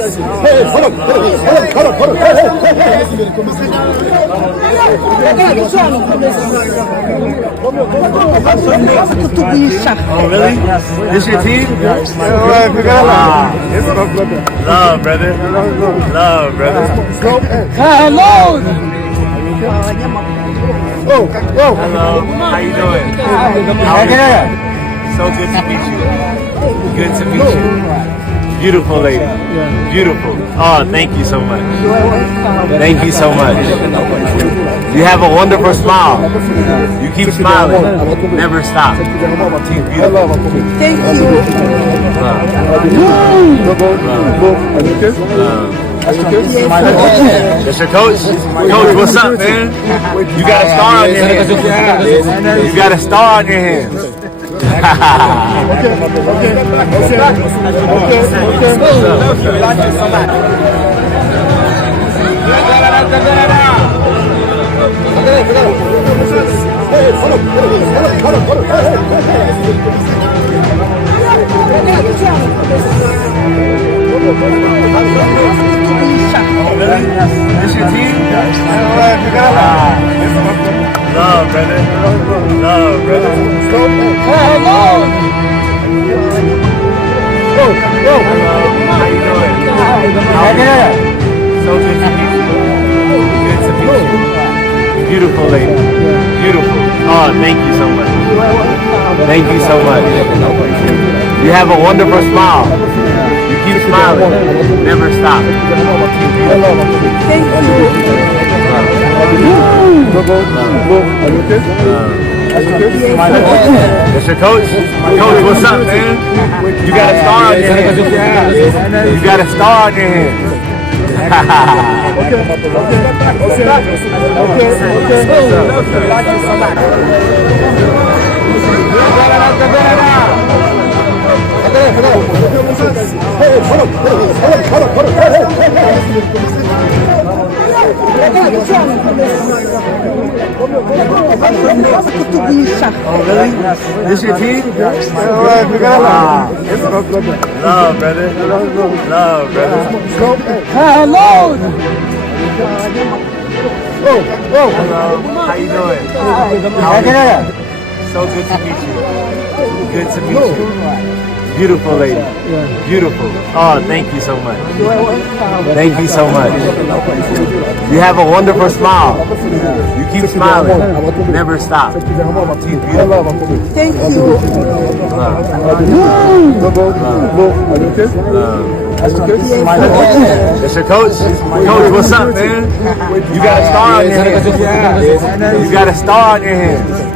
Oh, really? This your team? Love, brother. Love, brother. Hello. Hello. How you doing? So good to meet you. Good to meet you. Beautiful lady. Beautiful. Oh, thank you so much. Thank you so much. You have a wonderful smile. You keep smiling. Never stop. Keep beautiful. Thank you. That's your coach? Coach, what's up, man? You got a star on your hands. You got a star on your hands. This your team? Love, brother. Love, brother. Hello. How you doing? So good to meet you. Good to meet you. Beautiful lady. Beautiful. Oh, thank you so much. Thank you so much. You have a wonderful smile. You keep smiling. Never stop. Thank you. That's your coach? Coach, what's up, man? You got a star on your hands. You got a star on your hands. Oh, really? This your team? Love, brother. Love, brother. Hello. Hello. How you doing? So good to meet you. Good to meet you. Beautiful lady. Beautiful. Oh, thank you so much. Thank you so much. You have a wonderful smile. You keep smiling. Never stop. Keep beautiful. Thank you. That's your coach? Coach, what's up, man? You got a star on your hands. You got a star on your hands.